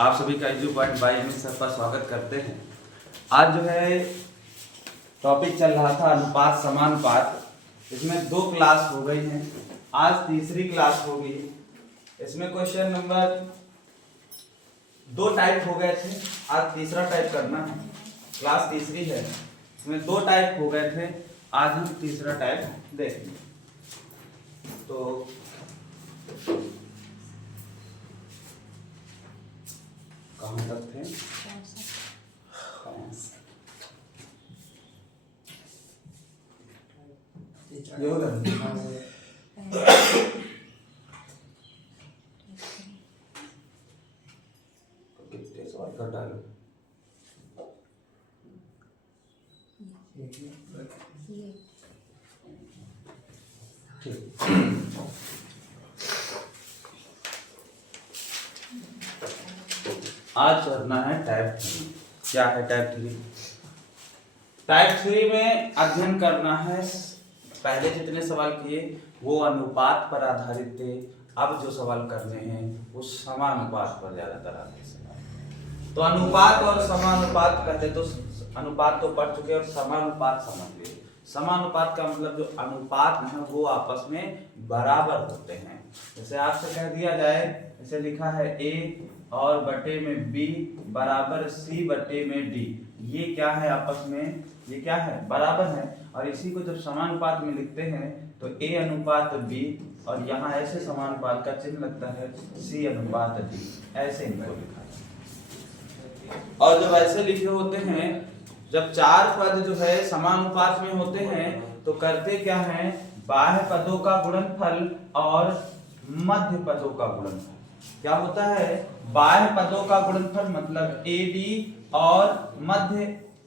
आप सभी का edu point by Amit sir पर स्वागत करते हैं। आज जो है टॉपिक चल रहा था अनुपात समानुपात। इसमें 2 क्लास हो गई हैं, आज तीसरी क्लास होगी। इसमें क्वेश्चन नंबर 2 टाइप हो गए थे, आज तीसरा टाइप करना है। क्लास तीसरी है, इसमें 2 टाइप हो गए थे, आज हम तीसरा टाइप देखेंगे। तो कहाँ तक थे? ये उधर कितने सवाल कर डालो। आज करना है टाइप 3। क्या है टाइप 3? टाइप 3 में अध्ययन करना है, पहले जितने सवाल किए वो अनुपात पर आधारित थे, अब जो सवाल करने हैं वो समानुपात पर ज्यादातर आते हैं। तो अनुपात और समानुपात कहते, तो अनुपात तो पढ़ चुके और समानुपात समझ लिए। समानुपात का मतलब जो अनुपात है वो आपस में बराबर होते हैं। जैसे आपसे कह दिया जाए, जैसे लिखा है A और बटे में B बराबर C बटे में D, ये क्या है आपस में? ये क्या है? बराबर है। और इसी को जब समानुपात में लिखते हैं तो A अनुपात B, और यहाँ ऐसे समानुपात का चिन्ह लगता है C अनुपात D, ऐसे इनको लिखा है। और जब ऐसे लिखे होते हैं, जब 4 पद जो है समानुपात में होते हैं तो करते क्या हैं? बाह्य पदों का गुणनफल और मध्य पदों का गुणनफल। क्या होता है? बाह्य पदों का गुणनफल मतलब AD और मध्य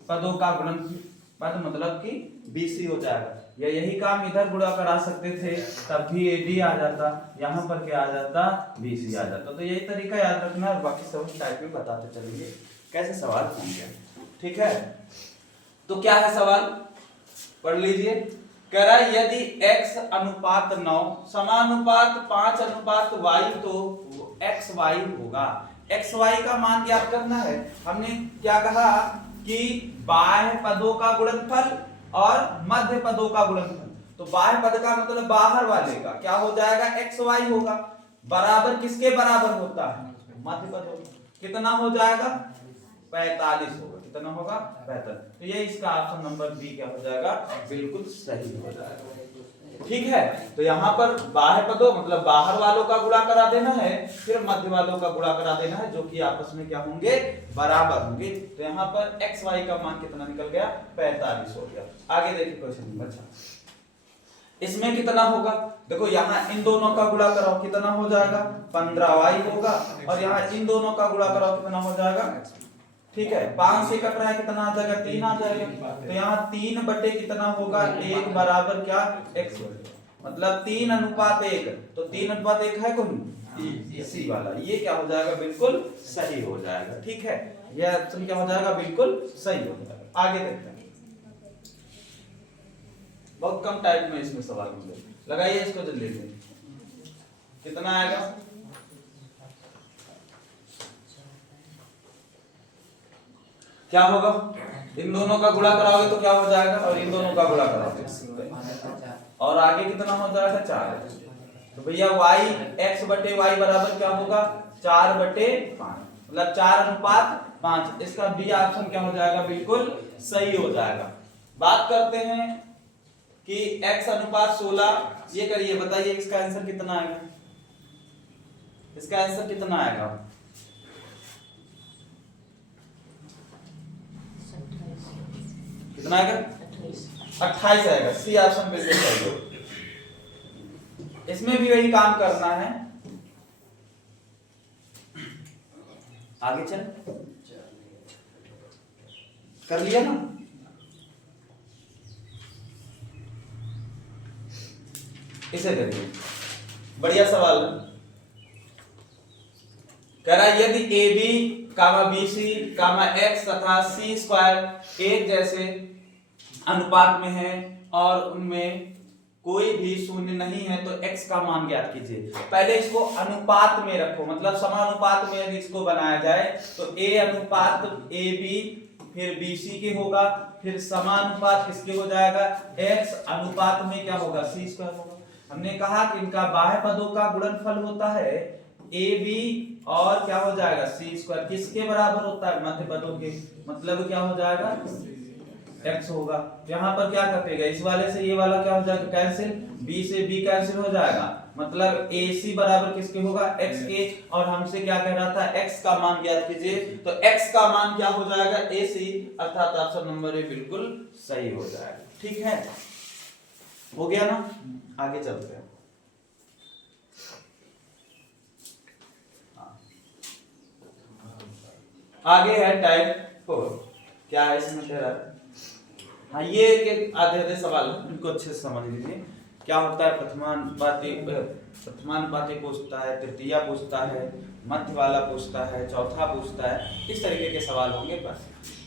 पदों का गुणनफल मतलब कि BC हो जाएगा। या यही काम इधर गुणा करा सकते थे, तब भी AD आ जाता, यहाँ पर क्या आ जाता? BC आ जाता। तो यही तरीका याद रखना और बाकी सब टाइप में बताते चलेंगे कैसे सवाल होंगे। ठीक है, तो क्या है सवाल? पढ़ लीजिए। कह रहा है यदि x अनुपात 9 समानुपात 5 अनुपात y तो xy होगा। xy का मान ज्ञात करना है। हमने क्या कहा कि बाह्य पदों का गुणनफल और मध्य पदों का गुणनफल। तो बाह्य पद का मतलब बाहर वाले का क्या हो जाएगा? xy होगा। बराबर किसके बराबर होता है? मध्य पदों। कितना हो जाएगा? 45 होगा। कितना होगा? 45। तो ये इसका ऑप्शन नंबर बी क्या हो जाएगा? बिल्कुल सही हो जाएगा। ठीक है, तो यहाँ पर बाह्य पदों मतलब बाहर वालों का गुणा करा देना है, फिर मध्य वालों का गुणा करा देना है, जो कि आपस में क्या होंगे? बराबर होंगे। तो यहाँ पर एक्स वाई का मान कितना निकल गया? 45 हो गया। आगे देखिए क्वेश्चन नंबर 6। इसमें कितना होगा? देखो यहाँ इन दोनों का गुणा कराओ, कितना हो जाएगा? 15y होगा। और यहाँ इन दोनों का गुणा कराओ, कितना हो जाएगा? ठीक है, 5 से कट रहा है, कितना आ जाएगा? 3 आ जाएगा। तो यहाँ 3 बटे कितना होगा? 1 बराबर क्या? x, मतलब 3 अनुपात 1। तो 3 अनुपात 1 है कौन? इसी वाला। ये क्या हो जाएगा? बिल्कुल सही हो जाएगा। ठीक है, यह ऑप्शन क्या हो जाएगा? बिल्कुल सही हो जाएगा। आगे देखते हैं। बहुत कम टाइप में इसमें सवाल होंगे, लगाइए इसको जल्दी से। कितना आएगा? क्या होगा? इन दोनों का गुणा कराओगे तो क्या हो जाएगा? और इन दोनों का गुणा कराओगे और आगे कितना हो जाएगा? 4। तो भैया y x बटे y बराबर क्या होगा? 4 बटे 5, मतलब 4 अनुपात 5। इसका बी ऑप्शन क्या हो जाएगा? बिल्कुल सही हो जाएगा। बात करते हैं कि x अनुपात 16। ये करिए, बताइए इसका आंसर कितना आएगा? इसका आंसर कितना आएगा? कितना आएगा? 28 आएगा। सी ऑप्शन बिल्कुल सही हो। इसमें भी वही काम करना है। आगे चल, कर लिया ना? इसे देखिए, बढ़िया सवाल है। कह रहा है यदि AB कामा BC कामा x तथा C स्क्वायर एक जैसे अनुपात में है और उनमें कोई भी शून्य नहीं है तो x का मान ज्ञात कीजिए। पहले इसको अनुपात में रखो, मतलब समानुपात में यदि इसको बनाया जाए तो a अनुपात ab फिर bc के होगा, फिर समानुपात किसके हो जाएगा, x अनुपात में क्या होगा, c स्क्वायर होगा। हमने कहा कि इनका बाह्य पदों का गुणनफल होता है ab और क्या हो जाएगा c स्क्वायर, किसके बराबर होता है, मध्य पदों के, मतलब क्या हो जाएगा x होगा। यहाँ पर क्या कटेगा, इस वाले से ये वाला क्या हो जाएगा कैंसिल, b से b कैंसिल हो जाएगा, मतलब AC बराबर किसके होगा x के, और हमसे क्या कह रहा था x का मान ज्ञात कीजिए, तो x का मान क्या हो जाएगा AC, अर्थात ऑप्शन नंबर ए बिल्कुल सही हो जाएगा। ठीक है, हो गया ना, आगे चलते हैं। आगे है टाइप 4, क्या है इसमें तेरा, हाँ ये एक आधे आधे सवाल है, इनको अच्छे से समझ लीजिए। क्या होता है, प्रथमानुपाती पूछता है, तृतीया पूछता है, मध्य वाला पूछता है, चौथा पूछता है, इस तरीके के सवाल होंगे। बस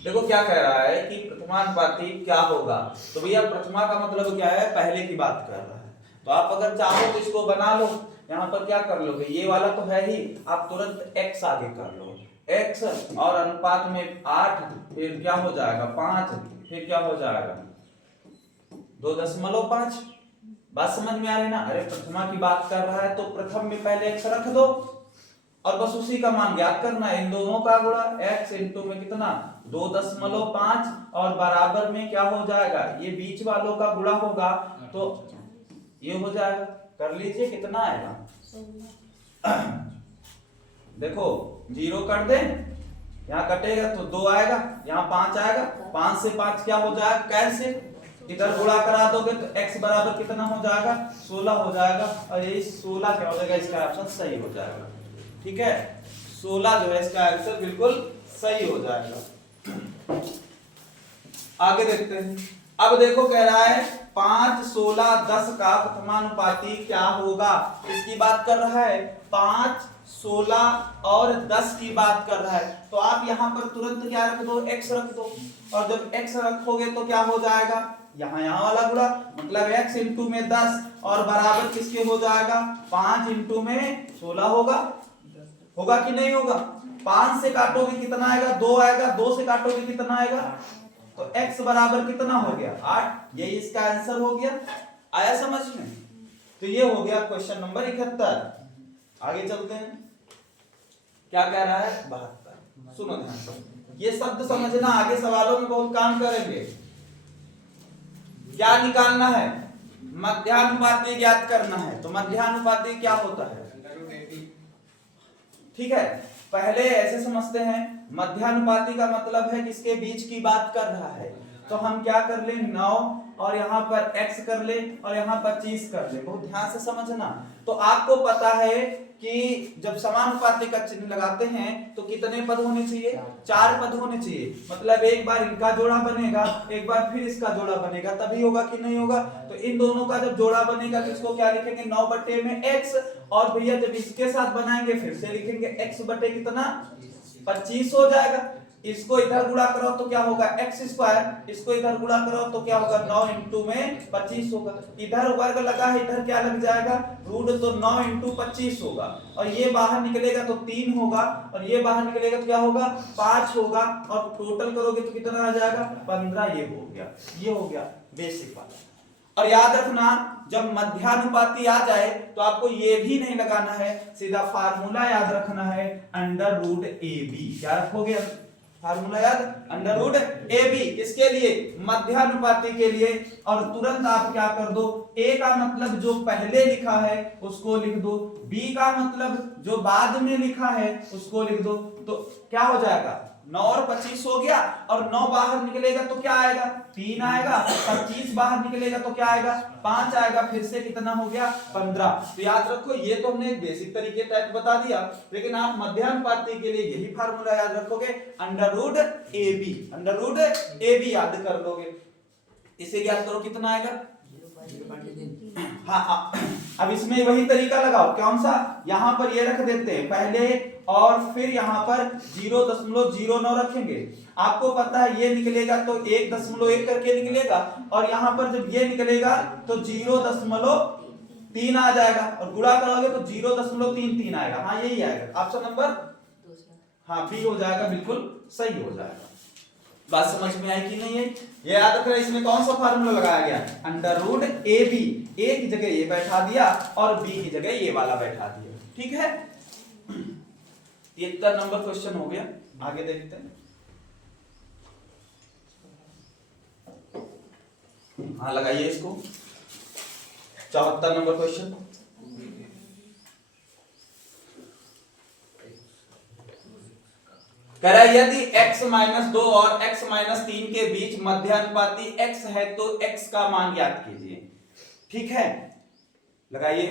देखो क्या कह रहा है कि प्रथमानुपाती क्या होगा, तो भैया प्रथमा का मतलब क्या है, पहले की बात कर रहा है। तो आप अगर चाहो तो इसको बना लो, यहाँ पर क्या कर लोगे, ये वाला तो है ही, आप तुरंत x आगे कर लो, x और अनुपात में 8, फिर क्या हो जाएगा 5, फिर क्या हो जाएगा 2.5। बात समझ में आ रही ना, अरे प्रथमा की बात कर रहा है तो प्रथम में पहले x रख दो और बस उसी का मान ज्ञात करना है, इन दोनों का गुणा x इंटू में कितना 2.5 और बराबर में क्या हो जाएगा, ये बीच वालों का गुणा होगा तो ये हो जाएगा, कर लीजिए कितना आएगा देखो 0 कर दे, यहाँ कटेगा तो 2 आएगा, यहाँ 5 आएगा, 5 से 5 क्या हो जाएगा कैंसिल, इधर गुणा करा दोगे तो x बराबर कितना हो जाएगा 16 हो जाएगा, और ये 16 क्या हो जाएगा, इसका ऑप्शन सही हो जाएगा। ठीक है, 16 जो है इसका आंसर बिल्कुल सही हो जाएगा। आगे देखते हैं, अब देखो कह रहा है 5, 16, 10 का प्रथमानुपाती क्या होगा, इसकी बात कर रहा है, 5, 16 और 10 की बात कर रहा है। तो आप यहाँ पर तुरंत क्या रख दो, x रख दो, और जब x रखोगे तो क्या हो जाएगा, यहाँ वाला गुणा, मतलब x इंटू में 10 और बराबर किसके हो जाएगा 5 इंटू में 16 होगा कि नहीं होगा, 5 से काटोगे कितना आएगा 2 आएगा, 2 से काटोगे कितना आएगा, तो x बराबर कितना हो गया 8, यही इसका आंसर हो गया। आया समझ में, तो ये हो गया क्वेश्चन नंबर 71। आगे चलते हैं, क्या कह रहा है 72, सुनो ध्यान से, ये शब्द समझना, आगे सवालों में बहुत काम करेंगे। क्या निकालना है, मध्यानुपाती ज्ञात करना है, तो मध्यानुपाती क्या होता है, ठीक है, पहले ऐसे समझते हैं, मध्यानुपाती का मतलब है किसके बीच की बात कर रहा है, तो हम क्या कर ले 9 और यहाँ पर x कर ले और यहाँ 25 कर ले, बहुत ध्यान से समझना। तो आपको पता है कि जब समानुपाती का चिन्ह लगाते हैं तो कितने पद होने चाहिए, 4 पद होने चाहिए, मतलब एक बार इनका जोड़ा बनेगा, एक बार फिर इसका जोड़ा बनेगा, तभी होगा कि नहीं होगा। तो इन दोनों का जब जोड़ा बनेगा तो इसको क्या लिखेंगे 9 बटे में x, और भैया जब इसके साथ बनाएंगे फिर से लिखेंगे x बटे कितना 25 हो जाएगा। इसको इधर गुणा करो तो क्या होगा x स्क्वायर, इसको इधर गुणा करो तो क्या होगा 9 इंटू में 25 होगा, इधर वर्ग लगा है, इधर क्या लग जाएगा रूट, तो 9 इंटू 25 होगा, और ये बाहर निकलेगा तो 3 होगा, और ये बाहर निकलेगा तो क्या होगा 5 होगा, और टोटल करोगे तो कितना आ जाएगा 15। ये हो गया, ये हो गया बेसिक वाला। और याद रखना जब मध्यानुपाती आ जाए तो आपको ये भी नहीं लगाना है, सीधा फार्मूला याद रखना है अंडर रूट ए बी। क्या रखोगे फार्मूला याद, अंडर रूट ए बी, किसके लिए मध्यानुपाती के लिए। और तुरंत आप क्या कर दो, ए का मतलब जो पहले लिखा है उसको लिख दो, बी का मतलब जो बाद में लिखा है उसको लिख दो, तो क्या हो जाएगा 9 और 25 हो गया, और 9 बाहर निकलेगा तो क्या आएगा 3 आएगा, 25 बाहर निकलेगा तो क्या आएगा 5 आएगा, फिर से कितना हो गया 15। तो याद रखो, ये तो हमने एक बेसिक तरीके टाइप बता दिया, लेकिन आप मध्यानुपाती के लिए यही फार्मूला याद रखोगे under root A B, under root A B याद कर लोगे, इसे याद करो कितना आएगा हाँ अब इसमें वही तरीका लगाओ, कौन सा, यहाँ पर ये रख देते हैं पहले और फिर यहाँ पर 0.09 रखेंगे। आपको पता है ये निकलेगा तो 1.1 करके निकलेगा, और यहाँ पर जब ये निकलेगा तो 0.3 आ जाएगा, और गुणा करोगे तो 0.33 आएगा। हाँ यही आएगा ऑप्शन नंबर, हाँ बी हो जाएगा, बिल्कुल सही हो जाएगा। बात समझ में आई कि नहीं है? ये याद रखना, इसमें कौन सा फार्मूला लगाया गया, अंडर रूट ए बी, ए की जगह ये बैठा दिया और बी की जगह ये वाला बैठा दिया, ठीक है। 73 नंबर क्वेश्चन हो गया, आगे देखते हैं। हाँ लगाइए इसको। 74 नंबर क्वेश्चन, कह रहा है यदि x-2 और x-3 के बीच मध्यानुपाती x है तो x का मान ज्ञात कीजिए, ठीक है। लगाइए।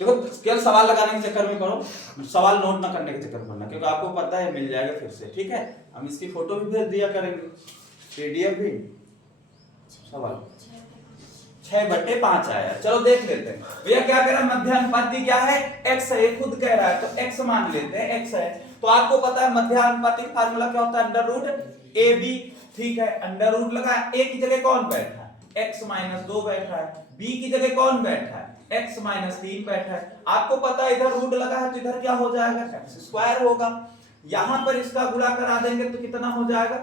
देखो केवल सवाल लगाने के चक्कर में करो, सवाल नोट ना करने के चक्कर में करना, क्योंकि आपको पता है मिल जाएगा फिर से, ठीक है। हम इसकी फोटो भी भेज दिया करेंगे, पीडीएफ भी। सवाल 6/5 आया, चलो देख लेते हैं। भैया क्या कह रहा है, मध्यानुपाती क्या है, x है, खुद कह रहा है तो x मान लेते हैं, x है। तो आपको पता है मध्यानुपाती का फार्मूला क्या होता है, अंडर रूट ए बी, ठीक है। अंडर रूट लगा, a की जगह कौन बैठा है, x-2 बैठा है, b की जगह कौन बैठा है, x-3 बैठा है। आपको पता है इधर रूट लगा है तो इधर क्या हो जाएगा, x² होगा। यहां पर इसका गुणा करा देंगे तो कितना हो जाएगा,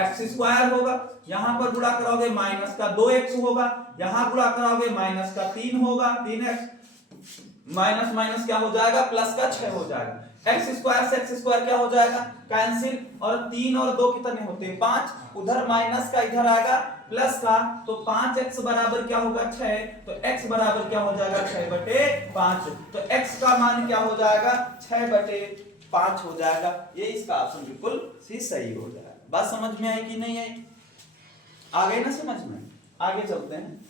x² होगा। यहां पर गुणा कराओगे -2x होगा, यहां गुणा कराओगे -3 होगा, 3x माइनस माइनस क्या हो जाएगा, प्लस का 6 हो जाएगा। x² से x² क्या हो जाएगा, कैंसिल, और 3 और 2 कितने होते हैं, 5। उधर माइनस का इधर आएगा प्लस का, तो 5x बराबर क्या होगा, 6। तो x बराबर क्या हो जाएगा, 6/5। तो x का मान क्या हो जाएगा, 6/5 हो जाएगा। ये इसका ऑप्शन बिल्कुल सही हो जाएगा। बात समझ में आई कि नहीं आई, आ गई ना समझ में? आगे चलते हैं।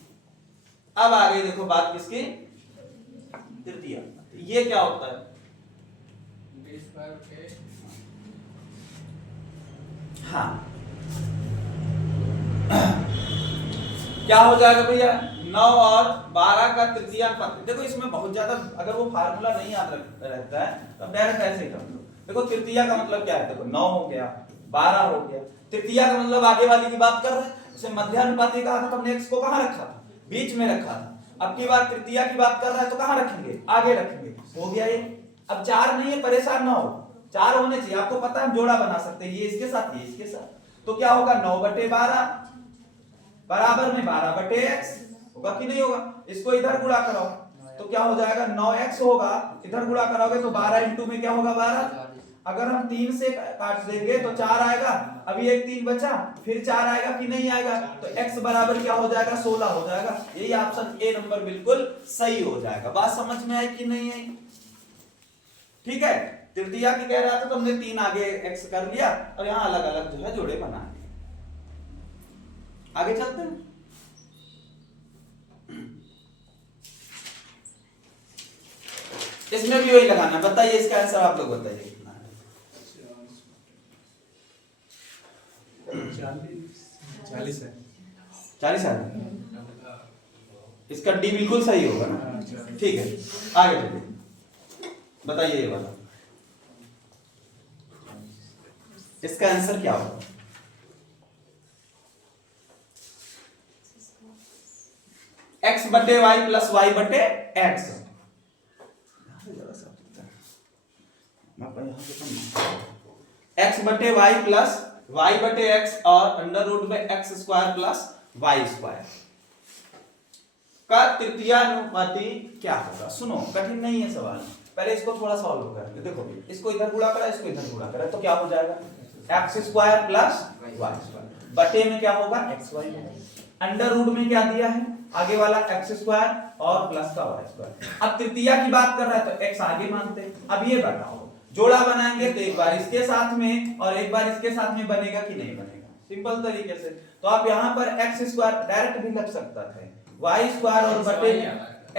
अब आगे देखो बात किसकी, तृतीया। ये क्या होता है, हाँ क्या हो जाएगा भैया, 9 और 12 का तृतीयानुपात। देखो इसमें बहुत ज्यादा अगर वो फार्मूला नहीं याद रहता है तो डायरेक्ट ऐसे ही कर लो। देखो तृतीया का मतलब क्या है, देखो 9 हो गया, 12 हो गया। तृतीया का मतलब आगे वाली की बात कर रहे हैं। जैसे मध्यानुपाती कहा था, हमने x को कहां रखा था, बीच में रखा था। अब की बार तृतीया की बात कर रहा है तो कहां रखेंगे, आगे रखेंगे। हो गया ये। अब 4 नहीं है, परेशान ना हो, 4 होने चाहिए। आपको पता है हम जोड़ा बना सकते हैं, ये इसके साथ, ये इसके साथ। तो क्या होगा, 9/12 बराबर में 12/x होगा कि नहीं होगा। इसको इधर गुणा कराओ तो क्या हो जाएगा, 9x होगा। इधर गुणा कराओगे तो 12 इंटू में क्या होगा, 12। अगर हम 3 से काट देंगे तो 4 आएगा। अभी एक 3 बचा, फिर 4 आएगा कि नहीं आएगा। तो x बराबर क्या हो जाएगा, 16 हो जाएगा। यही ऑप्शन ए नंबर बिल्कुल सही हो जाएगा। बात समझ में आई कि नहीं आई, ठीक है। तृतीया की कह रहा था तो हमने 3 आगे x कर लिया और यहाँ अलग अलग जो है जोड़े बना दिए। आगे चलते हैं। इसमें भी वही लगाना, बताइए इसका आंसर आप लोग बताइए कितना है। 40 है। 40 है। इसका डी बिल्कुल सही होगा ना, ठीक है। आगे चलिए, बताइए ये वाला, इसका आंसर क्या होगा। x/y plus y/x। x/y plus y/x और अंडर रूट में x² प्लस y² का तृतीयानुपाती क्या होगा। सुनो, कठिन नहीं है सवाल, पहले इसको थोड़ा सॉल्व करके देखो। इसको इधर गुणा करा, इसको इधर गुणा करा तो क्या हो जाएगा, x² प्लस y²। बटे में क्या होगा, xy होगा। अंडर रूट में क्या दिया है, आगे वाला x² और प्लस का y²। अब तृतीया की बात कर रहा है तो x आगे मानते हैं। अब ये बताओ, जोड़ा बनाएंगे तो एक बार इसके साथ में और एक बार इसके साथ में बनेगा कि नहीं बनेगा, सिंपल तरीके से। तो आप यहाँ पर x² डायरेक्ट भी लग सकता है, y² और बटे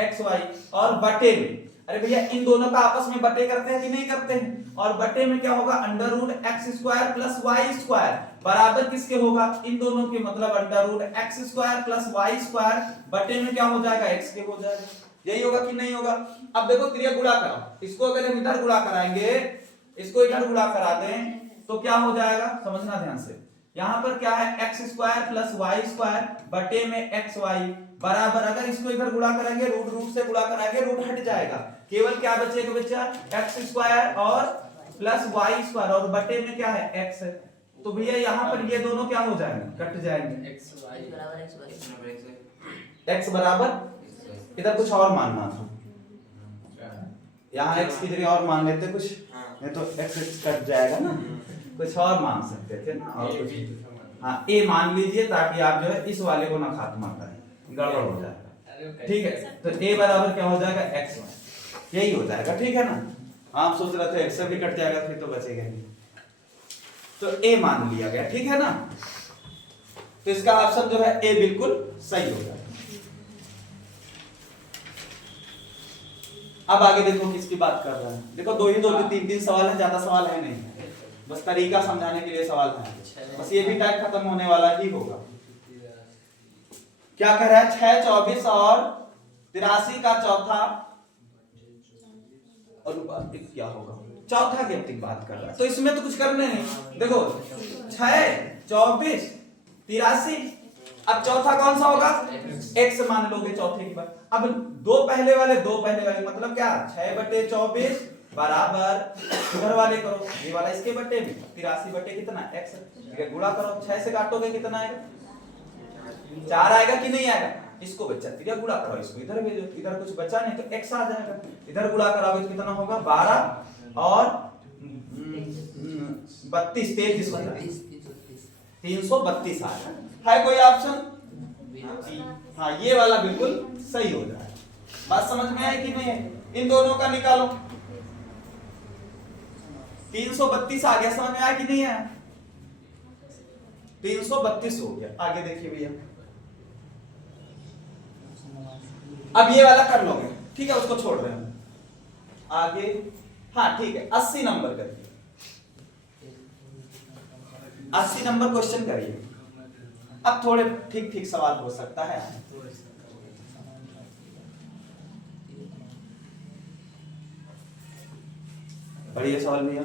xy और बटे में। अरे भैया इन दोनों का आपस में बटे करते हैं कि नहीं करते हैं, और बटे में क्या होगा under root X square plus Y square बराबर किसके होगा, इन दोनों के, मतलब under root X square plus Y square बटे में क्या हो जाएगा, एक्स के हो जाएगा। यही होगा कि नहीं होगा। अब देखो क्रिया गुणा कराओ, इसको अगर हम इधर गुणा कराएंगे, इसको इधर गुणा करा दें तो क्या हो जाएगा, समझना ध्यान से। यहाँ पर क्या है X square plus Y square बटे में एक्स वाई बराबर, अगर इसको इधर गुणा करेंगे रूट रूट से गुणा कराएंगे रूट हट जाएगा, केवल क्या बचेगा बच्चा एक्स स्क्वायर और प्लस वाई स्क्वायर और बटे में क्या है एक्स है। तो भैया यहाँ पर ये दोनों क्या हो जाएंगे, कट जाएंगे, एक्स बराबर इधर कुछ और मानना था, यहाँ एक्स की जगह और मान लेते कुछ, नहीं तो एक्स कट जाएगा ना, कुछ और मान सकते थे ना, और कुछ हाँ ए मान लीजिए ताकि आप जो है इस वाले को ना खात्मा करें, गड़बड़ हो जाएगा, ठीक है। तो ए बराबर क्या हो जाएगा एक्स, यही हो जाएगा, ठीक है ना। आप सोच रहे थे एक्स भी कट जाएगा फिर तो बचेगा नहीं, तो ए मान लिया गया, ठीक है ना। तो इसका ऑप्शन जो है ए बिल्कुल सही हो जाएगा। अब आगे देखो किसकी बात कर रहे हैं, देखो दो ही तीन सवाल है, ज्यादा सवाल है नहीं, बस तरीका समझाने के लिए सवाल है, बस ये भी टाइप खत्म होने वाला ही होगा। क्या कह रहा है 6, 24 और 83 का चौथा अनुपातिक क्या होगा, चौथा की बात कर रहा है, तो इसमें तो कुछ करने नहीं। देखो 6, 24, 83, अब चौथा कौन सा होगा, एक्स मान लोगे चौथे की बात। अब दो पहले वाले मतलब क्या 6/24 बराबर इधर वाले करो, ये वाला इसके बटे में 83 बटे कितना एक्स, ठीक है, गुणा करो, 6 से काटोगे कितना आएगा, 4 आएगा कि नहीं आएगा, इसको बच्चा इधर गुणा करो, इसको इधर भेजो, इधर कुछ बचा नहीं तो एक्स आ जाएगा, इधर गुणा कराओगे तो कितना होगा 12 और 32 332 आएगा। है कोई ऑप्शन, हाँ ये वाला बिल्कुल सही हो जाएगा। बात समझ में आई कि नहीं है, इन दोनों का निकालो, 332 आ गया, समझ में आया कि नहीं आया, 332 हो गया। आगे देखिए भैया, अब ये वाला कर लोगे, ठीक है, उसको छोड़ रहे हैं आगे, हाँ ठीक है, 80 नंबर करिए, 80 नंबर क्वेश्चन करिए। अब थोड़े ठीक ठीक सवाल हो सकता है, बढ़िया सवाल भैया।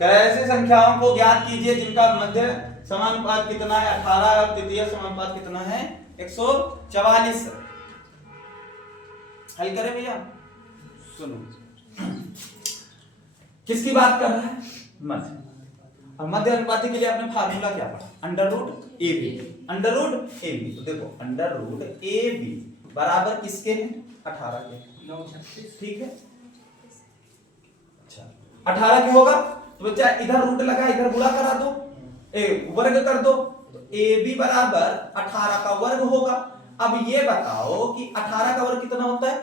ऐसी संख्याओं को ज्ञात कीजिए जिनका मध्य समानुपात कितना है 18 और तृतीय समानुपात कितना है 144। हल करें भैया, सुनो किसकी बात कर रहा है, मध्य। अब मध्य अनुपाती के लिए आपने फार्मूला क्या पढ़ा, under root A B, under root A B. तो देखो अंडर रूट ए बी बराबर किसके हैं 18 के, ठीक है। अच्छा 18 के होगा तो बच्चा इधर रूट लगा, इधर गुणा करा दो, वर्ग कर दो, तो ए बी बराबर 18 का वर्ग होगा। अब ये बताओ कि 18 का वर्ग कितना होता है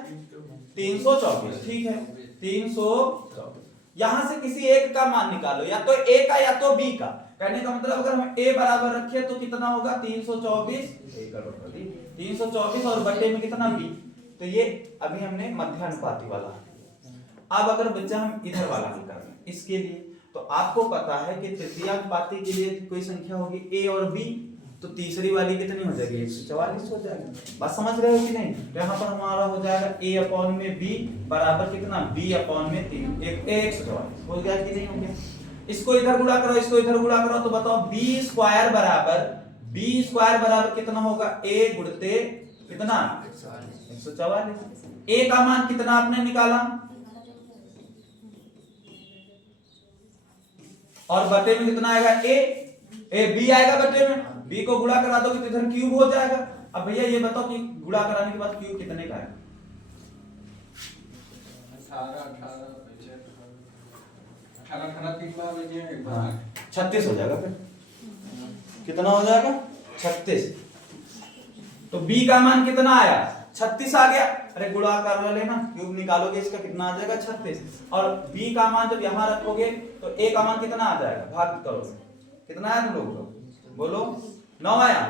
324, ठीक है 324। यहां से किसी एक का मान निकालो, या तो ए का या तो बी का। कहने का मतलब अगर हम ए बराबर रखे तो कितना होगा 324, 324 और बटे में कितना बी, तो ये अभी हमने मध्यानुपाती वाला। अब अगर बच्चा हम इधर वाला हल कर रहे हैं इसके लिए, तो आपको पता है कि तृतीयानुपाती के लिए कोई संख्या होगी ए और बी, तो तीसरी वाली कितनी हो जाएगी 144 हो जाएगी। बात समझ रहे हो कि नहीं। तो यहाँ पर हमारा हो जाएगा a अपॉन में b बराबर कितना b अपॉन में 3 144 हो गया कि नहीं हो गया। इसको इधर गुणा करो, इसको इधर गुणा करो, तो बताओ b स्क्वायर बराबर कितना होगा a गुणते कितना 144। a का मान कितना आपने निकाला और बटे में कितना आएगा a b आएगा बटे में, b को गुणा करा दोगे तो इधर क्यूब हो जाएगा। अब भैया ये बताओ कि गुणा कराने के बाद क्यूब कितने का है 36 हो जाएगा, फिर कितना हो जाएगा 36। तो b का मान कितना आया 36 आ गया। अरे गुणा कर लेना, क्यूब निकालोगे इसका कितना आ जाएगा 36, और b का मान जब यहां रखोगे तो a का मान कितना आ जाएगा, भाग करोगे कितना आया तुम लोग को? बोलो 9 आया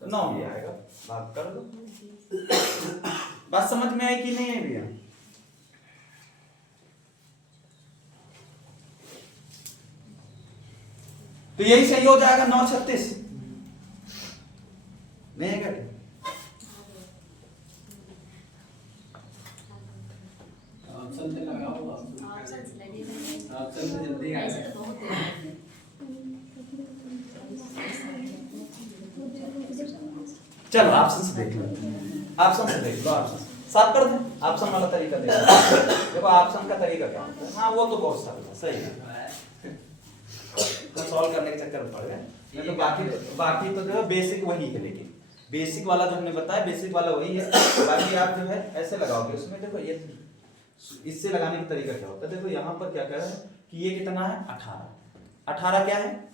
तो 9 भी आएगा, भाग कर दो। बात समझ में आई कि नहीं है भैया? तो यही सही हो जाएगा 936 नहीं है क्या? ऑप्शन से लगाओ, ऑप्शन से जल्दी आ जाए। चलो ऑप्शन से देख लो, ऑप्शन से देख लो, ऑप्शन साफ कर दो, ऑप्शन वाला तरीका देखो। देखो ऑप्शन का तरीका क्या होता है? हाँ वो तो बहुत सरल है, सही है, तो सॉल्व करने के चक्कर में पड़ गए। नहीं तो बाकी तो जो है बेसिक वही है, लेकिन बेसिक वाला जो हमने बताया बेसिक वाला वही है। बाकी आप जो है ऐसे लगाओगे उसमें, देखो ये इससे लगाने का तरीका क्या होता है? देखो यहाँ पर क्या कह रहा है कि ये कितना है 18, 18 क्या है?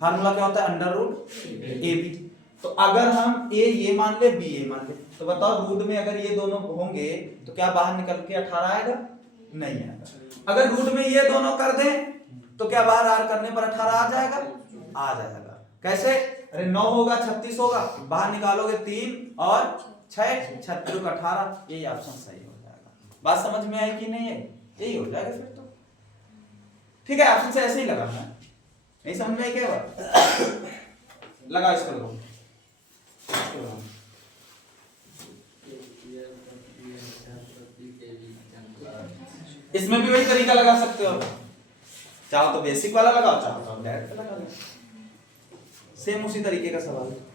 फार्मूला क्या होता है? Under root A B. तो अगर हम ए ये मान ले बी ये मान ले, तो बताओ रूट में अगर ये दोनों होंगे तो क्या बाहर निकल के 18 आएगा? नहीं आएगा। अगर रूट में ये दोनों कर दें तो क्या बाहर आर करने पर 18 आ जाएगा? आ जाएगा। कैसे? अरे 9 होगा 36 होगा, बाहर निकालोगे 3 और 6, 36 का 18, यही ऑप्शन सही हो जाएगा। बात समझ में आई कि नहीं है? यही हो जाएगा फिर तो ठीक है। ऑप्शन से ऐसे ही लगाना है, नहीं समझ में आई क्या बात? लगा इसको लो, इसमें भी वही तरीका लगा सकते हो, चाहो तो बेसिक वाला लगाओ, चाहो तो डायरेक्ट लगा लो, सेम उसी तरीके का सवाल है।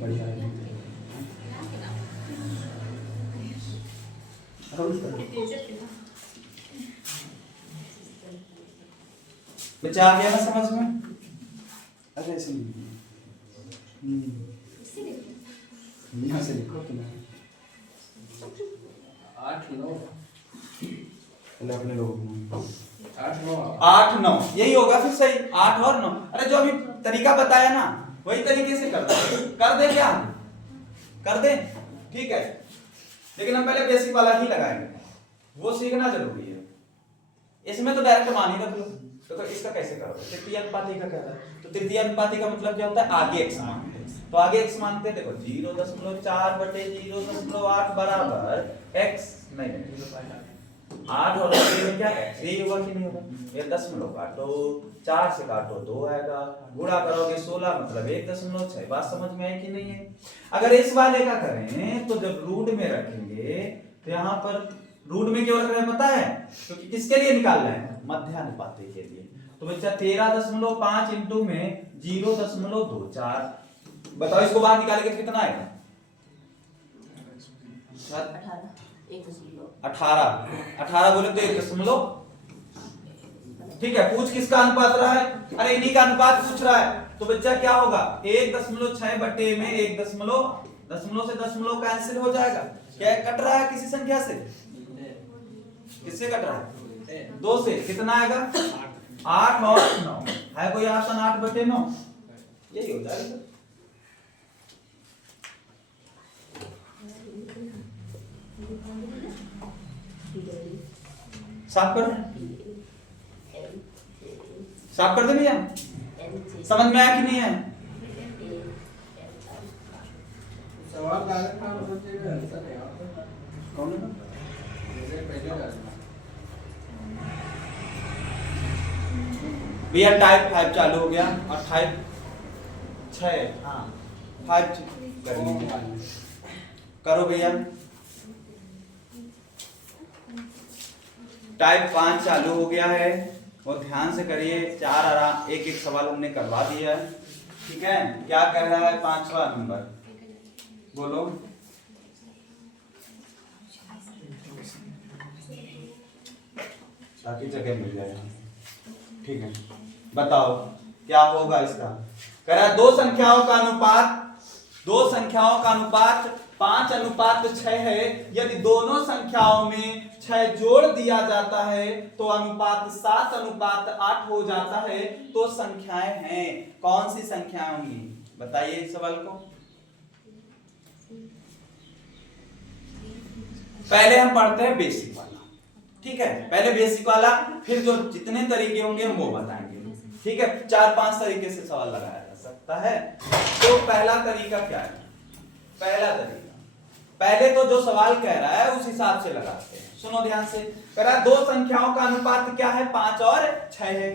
बढ़िया है। बच्चा आ गया ना समझ में? अरे ऐसे यहाँ से लिखो कि 8 9 अपने लोग 8 9 8 9 यही होगा फिर सही, 8 और 9। अरे जो अभी तरीका बताया ना वही तरीके से कर दे क्या? कर दे, ठीक है। लेकिन हम पहले बेसिक वाला ही लगाएंगे, वो सीखना जरूरी है। इसमें तो डायरेक्ट मान ही रख लो। तो इसका कैसे करोगे? तृतीय अनुपाती का क्या है? तो तृतीय अनुपाती का मतलब क्या होता है? आगे x मानते हैं। तो आगे x मानते हैं, देखो 0.4/0.8 बराबर x नहीं 8 और 8 में क्या x यही होगा कि नहीं होगा? ये 10 काटो, 4 से काटो 2 आएगा, गुणा करोगे 16 मतलब 1.6। बात समझ में आई कि नहीं है? अगर इस वाले का करें तो जब रूट में रखेंगे तो यहाँ पर रूट में क्यों रख रहे हैं पता है? क्योंकि किसके लिए निकाल रहे हैं? मध्यानुपाती के लिए। तो बच्चा 13.5 इंटू में 0.24, बताओ इसको बाहर निकालेंगे तो कितना आएगा? 18 बोले तो 1 ठीक है। पूछ किसका अनुपात रहा है? अरे इन्हीं का अनुपात पूछ रहा है। तो बच्चा क्या होगा? 1.6 बटे में 1 दशमलव से दशमलव कैंसिल हो जाएगा। क्या कट रहा है किसी संख्या से? किससे कट रहा है? 2 से। कितना आएगा? 8 और 9 है कोई ऑप्शन? 8/9 यही हो जाएगा। साफ कर दे भैया, समझ में आया कि नहीं है? सवाल डायरेक्ट आप सोचिएगा आंसर है कौन है? जैसे पहले भैया टाइप 5 चालू हो गया और टाइप 6 हाँ 5 कर लीजिए, करो भैया। टाइप 5 चालू हो गया है और ध्यान से करिए। 4 आराम एक सवाल हमने करवा दिया है, ठीक है। क्या कह रहा है 5वां नंबर? बोलो। ताकि जगह मिल जाए, ठीक है। बताओ क्या होगा इसका? कह रहा है दो संख्याओं का अनुपात 5:6 है यदि दोनों संख्याओं में 6 जोड़ दिया जाता है तो अनुपात 7:8 हो जाता है, तो संख्याएं हैं। कौन सी संख्याएं होंगी बताइए इस सवाल को। पहले हम पढ़ते हैं बेसिक वाला, ठीक है, पहले बेसिक वाला, फिर जो जितने तरीके होंगे हम वो बताएंगे, ठीक है। 4-5 तरीके से सवाल लगाया जा सकता है। तो पहला तरीका क्या है? पहला तरीका, पहले तो जो सवाल कह रहा है उस हिसाब से लगाते हैं। सुनो ध्यान से, कह रहा है दो संख्याओं का अनुपात क्या है? 5 और 6 है।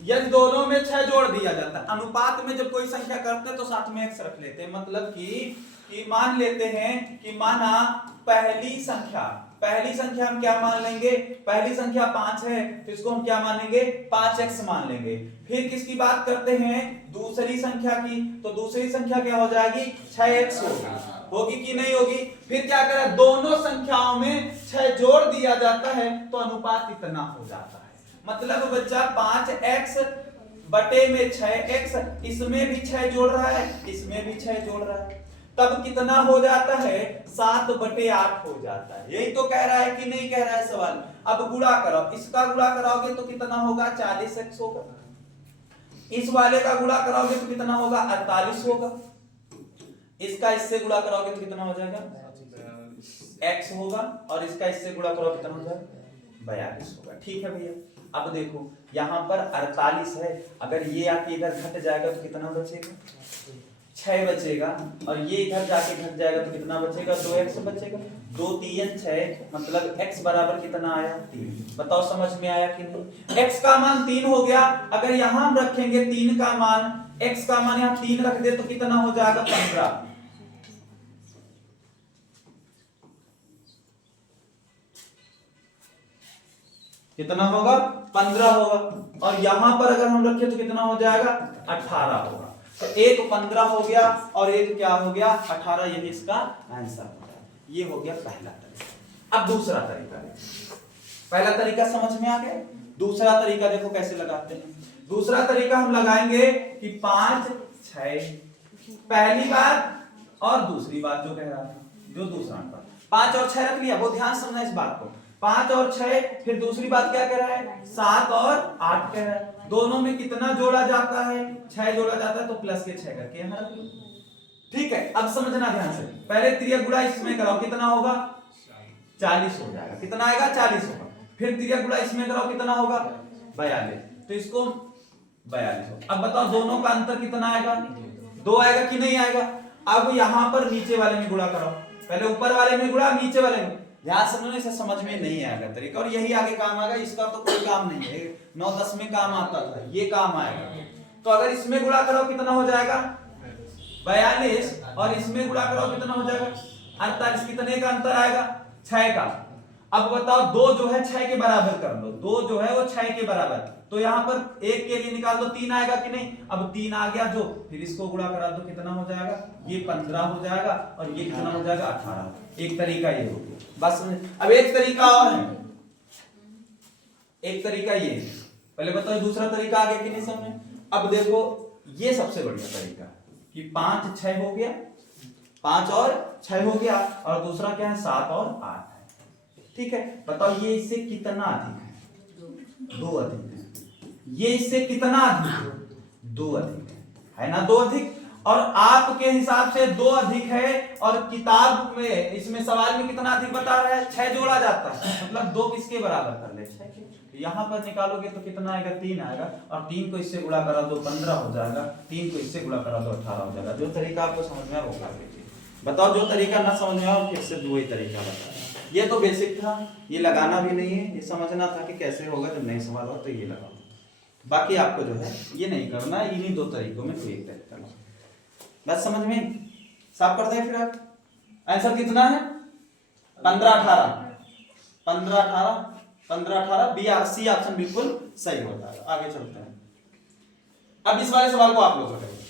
यदि दोनों में 6 जोड़ दिया जाता है, अनुपात में जब कोई संख्या करते हैं तो साथ में x रख लेते हैं, मतलब कि मान लेते हैं कि माना पहली संख्या हम क्या मान लेंगे? पहली संख्या 5 है तो इसको हम क्या मानेंगे? 5x मान लेंगे। फिर किसकी बात करते हैं? दूसरी संख्या की, तो दूसरी संख्या क्या हो जाएगी? 6x होगी कि नहीं होगी? फिर क्या करें? दोनों संख्याओं में 6 जोड़ दिया जाता है तो अनुपात इतना हो जाता है। मतलब बच्चा 5x बटे में 6x, इसमें भी 6 जोड़ रहा है, इसमें भी 6 जोड़ रहा है, तब कितना हो जाता है? 7/8 हो जाता है। यही तो कह रहा है कि नहीं कह रहा है सवाल? अब गुणा करो, इसका गुणा कराओगे तो कितना होगा? 40x होगा। इस वाले का गुणा कराओगे तो कितना होगा? 48 होगा। इसका इससे गुणा कराओगे तो कितना हो जाएगा? x होगा। और इसका इससे गुणा करोगे कितना हो जाएगा? 42 होगा। ठीक है भैया, अब देखो यहाँ पर 48 है, अगर ये आके इधर घट जाएगा तो कितना बचेगा? 6 बचेगा, और ये इधर जाके घट जाएगा तो कितना बचेगा? 2x बचेगा। 2 3 6, मतलब x बराबर कितना आया? 3। बताओ समझ में आया कि नहीं? x का मान 3 हो गया। अगर यहां हम रखेंगे 3 का मान, x का मान यहां 3 रख दे तो कितना हो जाएगा? 15। कितना होगा? 15 होगा। और यहां पर अगर हम रखें तो कितना हो जाएगा? 18 होगा। तो एक 15 हो गया और एक क्या हो गया? 18। यही इसका आंसर होगा। ये हो गया पहला तरीका। अब दूसरा तरीका, पहला तरीका समझ में आ गया। दूसरा तरीका देखो कैसे लगाते हैं। दूसरा तरीका हम लगाएंगे कि 5 6, पहली बात और दूसरी बात जो कह रहा था, जो दूसरा नंबर 5 और 6 रख लिया, वो ध्यान समझना इस बात को। 5 और 6, फिर दूसरी बात क्या कह रहा है? 7 और 8 कह रहा है। दोनों में कितना जोड़ा जाता है? 6 जोड़ा जाता है, तो प्लस के 6 करके यहां रख लो। ठीक है, अब समझना ध्यान से। पहले त्रिया गुणा इसमें कराओ, कितना होगा? 40 हो जाएगा। कितना आएगा? 40 होगा। फिर त्रिया गुणा इसमें कराओ, कितना होगा? 42। तो इसको 42 होगा। अब बताओ दोनों का अंतर कितना आएगा? 2 आएगा कि नहीं आएगा? अब यहां पर नीचे वाले में गुणा कराओ, पहले ऊपर वाले में गुणा, नीचे वाले में। ध्यान समझो, इसे समझ में नहीं आएगा तरीका, और यही आगे काम आएगा। इसका तो कोई काम नहीं है, 9-10 में काम आता था, ये काम आएगा। तो अगर इसमें गुणा करो कितना हो जाएगा? 42, और इसमें गुणा करो कितना हो जाएगा? 48। कितने का अंतर आएगा? 6 का। अब बताओ 2 जो है 6 के बराबर कर लो, 2 जो है वो 6 के बराबर, तो यहां पर 1 के लिए निकाल दो, 3 आएगा कि नहीं? अब 3 आ गया जो, फिर इसको गुणा करा दो, कितना हो जाएगा? ये 15 हो जाएगा, और ये कितना हो जाएगा? 18। एक तरीका ये हो गया, बस। अब एक तरीका और है, एक तरीका ये है। पहले बताओ दूसरा तरीका आ गया कि नहीं समझ? अब देखो ये सबसे बढ़िया तरीका कि 5 6 हो गया, 5 और 6 हो गया, और दूसरा क्या है? 7 और 8 है। ठीक है, बताओ ये इससे कितना अधिक है? 2 अधिक है। ये इससे कितना अधिक है? 2 अधिक है ना? 2 अधिक। और आपके हिसाब से 2 अधिक है, और किताब में इसमें सवाल में कितना अधिक बता रहा है? 6 जोड़ा जाता है, मतलब 2 किसके बराबर कर ले? 6 के। यहां पर निकालोगे तो कितना आएगा? 3 आएगा, और 3 को इससे गुणा करा दो 15 हो जाएगा, 3 को इससे गुणा करा दो 18 हो जाएगा। जो तरीका आपको समझ में आया वो कर लीजिए। बताओ जो तरीका ना समझ में आया फिर से वही तरीका बताया। ये तो बेसिक था, ये लगाना भी नहीं है, ये समझना था कि कैसे होगा। जब नए सवाल हो तो ये लगाओ, बाकी आपको जो है ये नहीं करना, इन्हीं 2 तरीकों में कोई एक तरीका लो। बस समझ में साफ कर दें। फिर आप आंसर कितना है? 15 18, 15 18, 15 18, बी सी ऑप्शन बिल्कुल सही होता है। आगे चलते हैं। अब इस वाले सवाल को आप लोग करेंगे।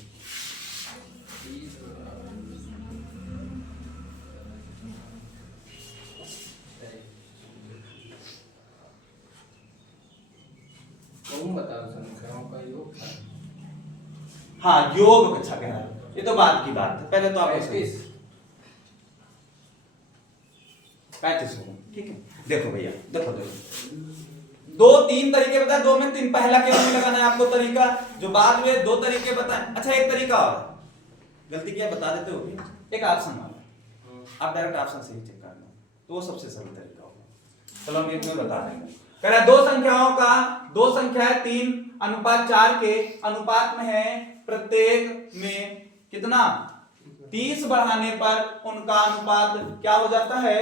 बताओ संख्याओं का योग। हाँ, योग अच्छा कह रहा है, ये तो बात की बात है। पहले तो आप 35 35 होगा। ठीक है, देखो भैया, देखो दो तीन तरीके बताए, दो में तीन, पहला केवल में लगाना है आपको तरीका, जो बाद में दो तरीके बताए। अच्छा एक तरीका और, गलती किया बता देते हो, एक ऑप्शन वाला, आप डायरेक्ट ऑप्शन से ही चेक कर लो, तो वो सबसे सरल तरीका होगा। चलो हम एक में बता देंगे। कह रहा है दो संख्याओं का, दो संख्याएं 3:4 के अनुपात में है, प्रत्येक में कितना 30 बढ़ाने पर उनका अनुपात क्या हो जाता है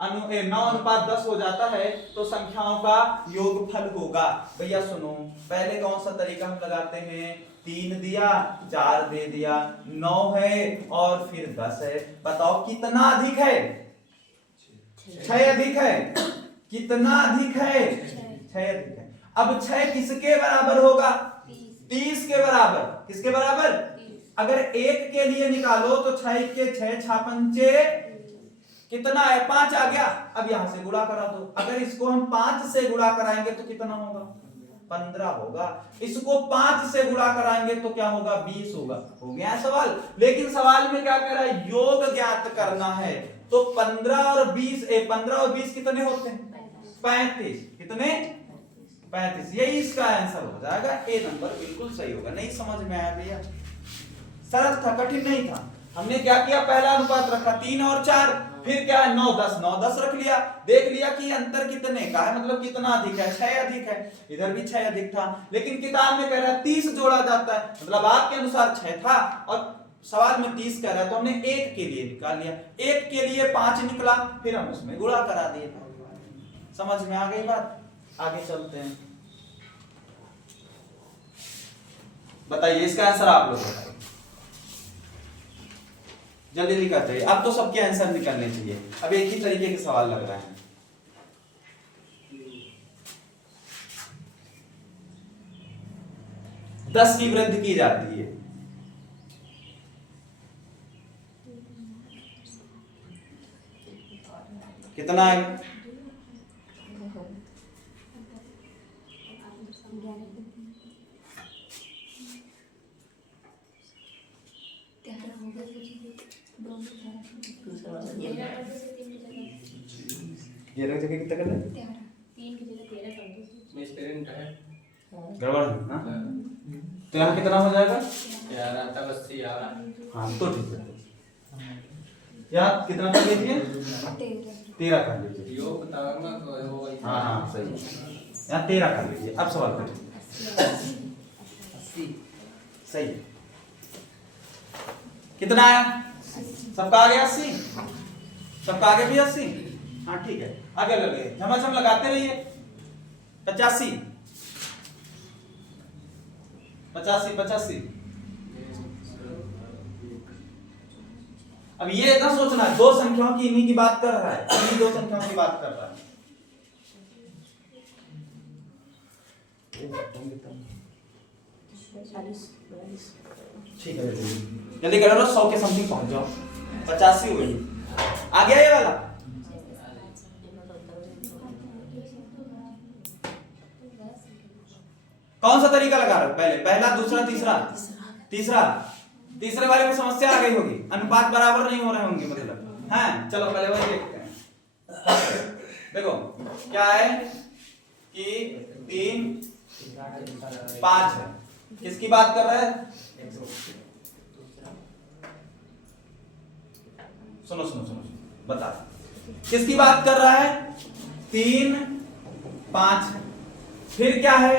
9:10 हो जाता है, तो संख्याओं का योगफल होगा। भैया सुनो, पहले कौन सा तरीका हम लगाते हैं, 3 दिया 4 दे दिया, 9 है और फिर 10 है, बताओ कितना अधिक है, 6 अधिक है, कितना अधिक है, 6 अधिक है। अब 6 किसके बराबर होगा, 30 के बराबर, किसके बराबर, अगर 1 के लिए निकालो तो 6 के 6 6 पंचे कितना है 5 आ गया, अब यहां से गुणा करा दो, अगर इसको हम 5 से गुणा कराएंगे तो कितना होगा 15 होगा, इसको 5 से गुणा कराएंगे तो क्या होगा 20 होगा। हो गया सवाल, लेकिन सवाल में क्या कह रहा है, योग ज्ञात करना है, तो 15 और 20 कितने होते हैं 35, कितने 35, यही इसका आंसर हो जाएगा, ए नंबर बिल्कुल सही होगा। नहीं समझ में आया भैया, सरल था, कठिन नहीं था। हमने क्या किया, पहला अनुपात रखा 3 और 4, फिर क्या है 9:10 रख लिया, देख लिया कि अंतर कितने का है, मतलब कितना अधिक है, 6 अधिक है, इधर भी 6 अधिक था, लेकिन किताब में कह रहा है 30 जोड़ा जाता है, मतलब आपके अनुसार 6 था और सवाल में 30 कह रहा है, तो हमने 1 के लिए निकाल लिया, 1 के लिए 5 निकला, फिर हम उसमें गुणा करा दिए। समझ में आ गई बात, आगे चलते हैं। बताइए इसका आंसर आप लोग बताइए, जल्दी जल्दी करते हैं, अब तो सबके आंसर निकलने चाहिए, अब एक ही तरीके के सवाल लग रहा है। दस की वृद्धि की जाती है, कितना है, जगह कितना कर रहे, 3 की जगह 13 कर दो, एक्सपेरिमेंट है गड़बड़ है ना, तो यहाँ कितना हो जाएगा 11 तब 80 आ रहा, हाँ तो ठीक है, यहाँ कितना कर लीजिए 13 कर लीजिए, योग बताऊंगा तो होगा, हाँ हाँ सही है, यहाँ 13 कर लीजिए। अब सवाल करिए, 80 सही है, कितना आया, सबका आ गया 80, सबका आगे भी 80, हाँ ठीक है, आगे लगे झमाझम लगाते रहिए, 85 85 85। अब ये ना सोचना है, दो संख्याओं की इन्हीं की बात कर रहा है, इन्हीं दो संख्याओं की बात कर रहा है। ठीक है जल्दी करो, 100 के समथिंग पहुंच जाओ, 85 हुई, आ गया ये वाला, कौन सा तरीका लगा रहे हो, पहले पहला दूसरा तीसरा, तीसरे वाले में समस्या आ गई होगी, अनुपात बराबर नहीं हो रहे होंगे मतलब, हाँ चलो पहले वही देखते हैं। देखो क्या है कि 3 5 है, किसकी बात कर रहा है, सुनो बता, किसकी बात कर रहा है, 3 5 है, फिर क्या है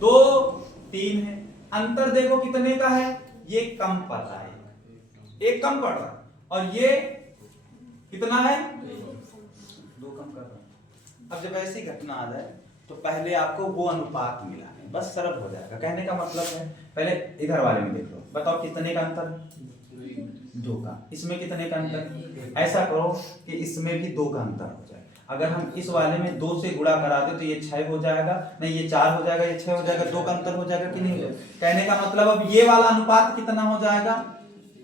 2 3 है, अंतर देखो कितने का है, ये कम पड़ रहा है, एक कम पड़ रहा है, और ये कितना है 2 कम कर रहा है। अब जब ऐसी घटना आ जाए तो पहले आपको वो अनुपात मिला है, बस सरल हो जाएगा। कहने का मतलब है पहले इधर वाले में देख लो, बताओ कितने का अंतर, 2 का, इसमें कितने का अंतर, ऐसा करो कि इसमें भी 2 का अंतर हो जाए, अगर हम इस वाले में 2 से गुणा करा दे तो ये 6 हो जाएगा, नहीं ये 4 हो जाएगा, ये 6 हो जाएगा, 2 का अंतर हो जाएगा कि नहीं। कहने का मतलब अब ये वाला अनुपात कितना हो जाएगा,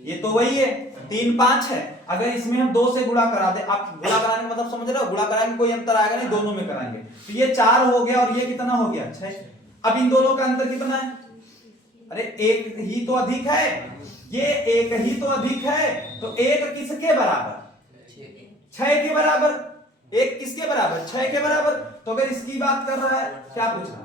ये तो वही है 3 5 है, अगर इसमें हम 2 से गुणा करा दे, आप गुणा कराने का मतलब समझ रहे हो, गुणा कराएंगे कोई अंतर आएगा नहीं, दोनों में कराएंगे, तो ये 4 हो गया और ये कितना हो गया 6। अब इन दोनों का अंतर कितना है, अरे एक ही तो अधिक है, ये एक ही तो अधिक है, तो एक किसके बराबर 6 के बराबर, एक किसके बराबर, 6 के बराबर। तो अगर इसकी बात कर रहा है, क्या पूछ रहा है,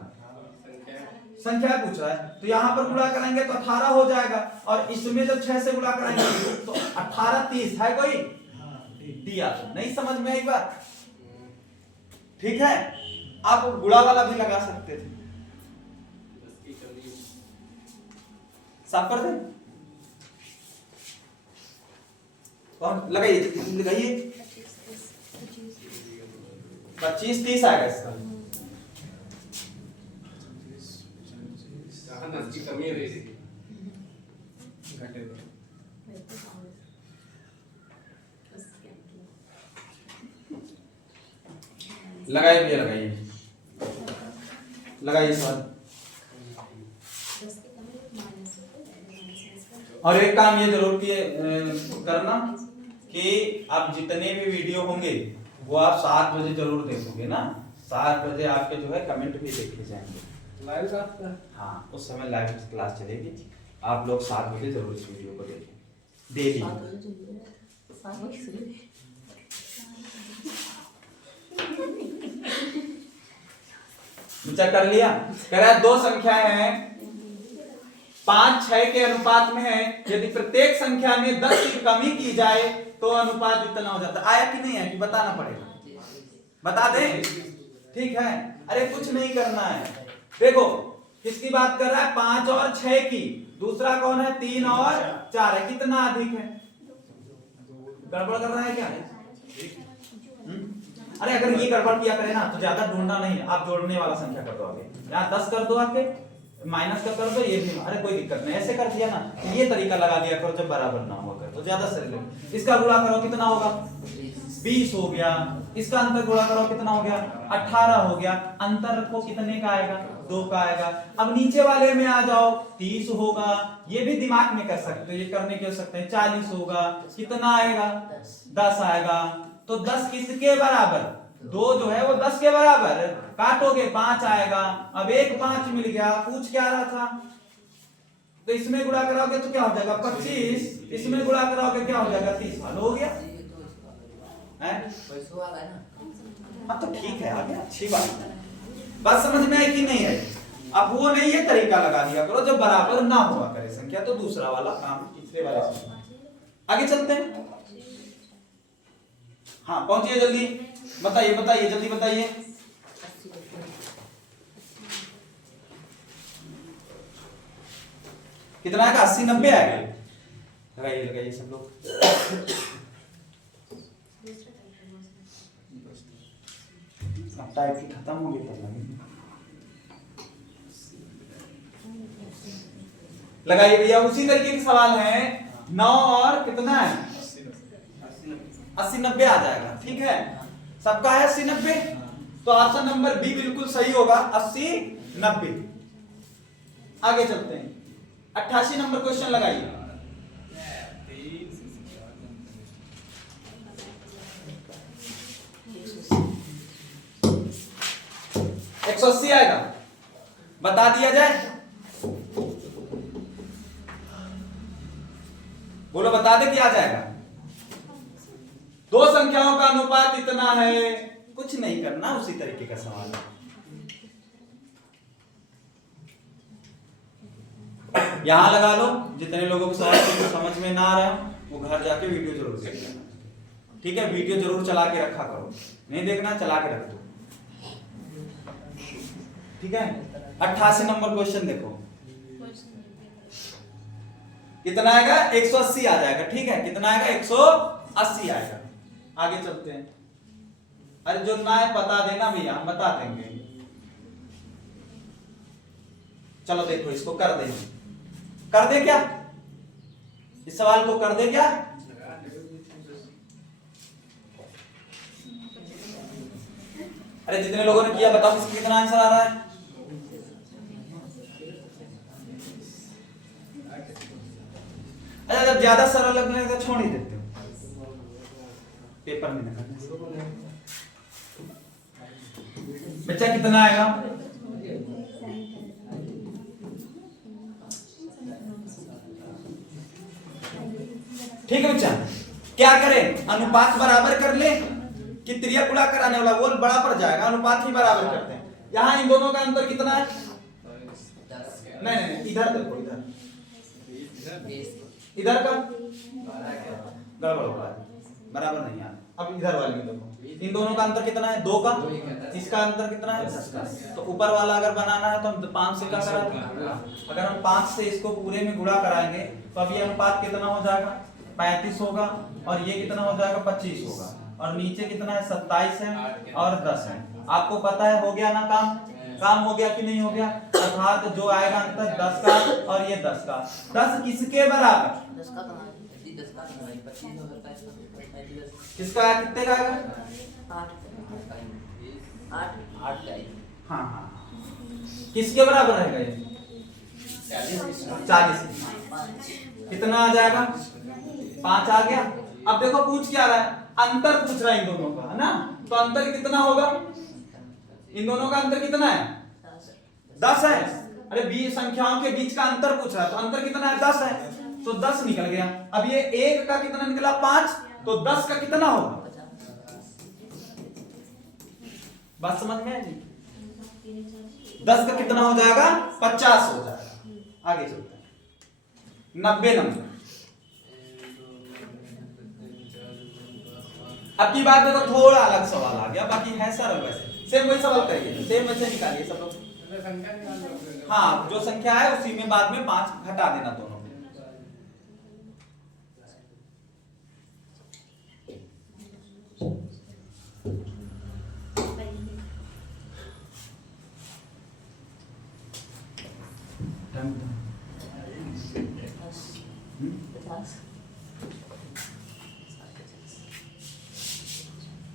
संख्या पूछ रहा है, तो यहां पर गुणा करेंगे तो 18 हो जाएगा, और इसमें जब 6 से गुणा कराएंगे तो 18 30 है कोई दिया। नहीं समझ में आई बात, ठीक है। आप गुणा वाला भी लगा सकते थे, साफ कर दे, कौन लगाइए, लगाइए 25 30 आएगा इसका। कमी है घटे लगाइए भैया, लगाइए लगाइए सवाल। और एक काम ये जरूर करना कि आप जितने भी वीडियो होंगे वो आप 7 बजे जरूर देखोगे ना। 7 बजे आपके जो है कमेंट भी देखे जाएंगे लाइव क्लास। हाँ, उस समय लाइव क्लास चलेगी। आप लोग 7 बजे जरूर इस वीडियो को देखें डेली। चेक कर लिया, कह रहा है दो संख्याएं हैं 5 6 के अनुपात में है, यदि प्रत्येक संख्या में 10 की कमी की जाए तो अनुपात इतना हो जाता है। आया कि नहीं है कि बताना पड़ेगा, बता दे, ठीक है। अरे कुछ नहीं करना है, देखो किसकी बात कर रहा है, 5 और 6 की। दूसरा कौन है, 3 और 4 है, कितना अधिक है, गड़बड़ कर रहा है क्या? अरे अगर ये गड़बड़ किया करे ना तो ज्यादा ढूंढना नहीं है, आप जोड़ने वाला संख्या कर दो आगे, यहाँ 10 कर दो आगे, माइनस का कर दो, ये भी, अरे कोई दिक्कत नहीं, ऐसे कर दिया ना, ये तरीका लगा दिया करो जब बराबर ना हुआ कर तो ज्यादा सही लगे। इसका गुणा करो कितना होगा, 20 हो गया, इसका अंतर गुणा करो कितना हो गया, 18 हो गया, अंतर रखो कितने का आएगा, 2 का आएगा। अब नीचे वाले में आ जाओ, 30 होगा, ये भी दिमाग में कर सकते हो, ये करने के सकते हैं, 40 होगा, कितना आएगा, 10 आएगा। तो 10 किसके बराबर, 2 जो है वो 10 के बराबर, काटोगे 5 आएगा। अब एक 5 मिल गया, पूछ क्या रहा था, तो इसमें गुणा कराओगे तो क्या हो जाएगा 25, इसमें गुणा कराओगे क्या हो जाएगा 30, हल हो गया है। हाँ तो ठीक है, आ गया, अच्छी बात समझ में आई कि नहीं है। अब वो नहीं है, तरीका लगा दिया करो जब बराबर ना हुआ करे संख्या, तो दूसरा वाला काम पिछले वाले से। आगे चलते हैं, हाँ पहुंचिए जल्दी, बताइए बताइए जल्दी बताइए। कितना आएगा, 80 90 आएगा, लगाइए लगाइए सब लोग। टाइप की खत्म हो गई, लगाइए भैया। उसी तरीके के सवाल है, 9 और कितना है, 80 90 आ जाएगा, ठीक है। सबका है 80 90, तो ऑप्शन नंबर बी बिल्कुल सही होगा, 80 90। आगे चलते हैं, 88 नंबर क्वेश्चन लगाइए। एक 180 आएगा, बता दिया जाए, बोलो बता दे क्या आ जाएगा। दो संख्याओं का अनुपात इतना है, कुछ नहीं करना, उसी तरीके का सवाल है। यहां लगा लो, जितने लोगों को सवाल समझ में ना आ रहा है वो घर जाके वीडियो जरूर देख लेना, ठीक है। वीडियो जरूर चला के रखा करो, नहीं देखना चला के रख दो, ठीक है। 88 नंबर क्वेश्चन देखो, कितना आएगा, 180 आ जाएगा, ठीक है। कितना आएगा, 180 आएगा। आगे चलते हैं, अरे जो ना है बता देना भैया, हम बता देंगे। चलो देखो, इसको कर दे, कर दे क्या, इस सवाल को कर दे क्या, अरे जितने लोगों ने किया बताओ इसका कितना आंसर आ रहा है। अच्छा जब ज्यादा सरल लगने तो छोड़ ही देते हो, पेपर में ना करना। बच्चा कितना आएगा, ठीक है बच्चा। क्या करें, अनुपात बराबर कर ले कि त्रिया गुणा कराने वाला वो बड़ा पड़ जाएगा, अनुपात ही बराबर करते हैं। यहाँ इन दोनों का अंतर कितना है? नहीं इधर देखो, इधर का गड़बड़ होगा, बराबर नहीं है। अब इधर वाले में देखो, इन दोनों का अंतर कितना है? 2 का। इसका अंतर कितना है? 10 का। तो ऊपर वाला अगर बनाना है तो हम 5 से क्या कराएंगे? अगर हम 5 से इसको पूरे में गुणा कराएंगे तो अब ये अनुपात कितना हो जाएगा? 35 होगा, और ये कितना हो जाएगा? 25 होगा, और नीचे कितना है? 27 है और 10 है। आपको पता है हो गया ना काम? काम हो गया कि नहीं हो गया? अर्थात जो आएगा अंतर 10 का और ये 10 का। 10 किसके बराबर? किसका? कितने का आएगा? 8 हाँ किसके बराबर रहेगा ये? 40। कितना आ जाएगा? 5 आ गया। अब देखो पूछ क्या रहा है? अंतर पूछ रहा है इन दोनों का, है ना? तो अंतर कितना होगा? इन दोनों का अंतर कितना है? 10 है। अरे बीच संख्याओं के बीच का अंतर पूछ रहा है, तो अंतर कितना है? 10 है, तो 10 निकल गया। अब ये 1 का कितना निकला? 5, तो 10 का कितना होगा? बात समझ में आई? 10 का कितना हो जाएगा? 50 हो जाएगा। आगे चलते हैं 90 नंबर। अब की बात में तो थोड़ा अलग सवाल आ गया, बाकी है सरल। वैसे सेम वही सवाल करिए, सेम वैसे निकालिए सब लोग। हाँ जो संख्या है उसी में बाद में 5 घटा देना दोनों में।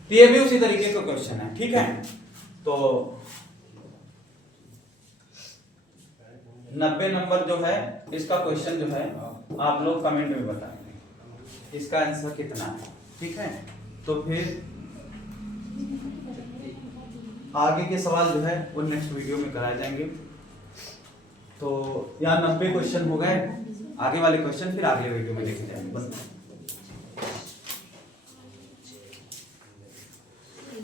तो ये भी उसी तरीके का क्वेश्चन है, ठीक है। तो 90 नंबर जो है इसका क्वेश्चन जो है आप लोग कमेंट में बताएंगे इसका आंसर कितना है, ठीक है। तो फिर आगे के सवाल जो है वो नेक्स्ट वीडियो में कराए जाएंगे। तो यहाँ 90 क्वेश्चन हो गए, आगे वाले क्वेश्चन फिर अगले वीडियो में देखे जाएंगे। बस।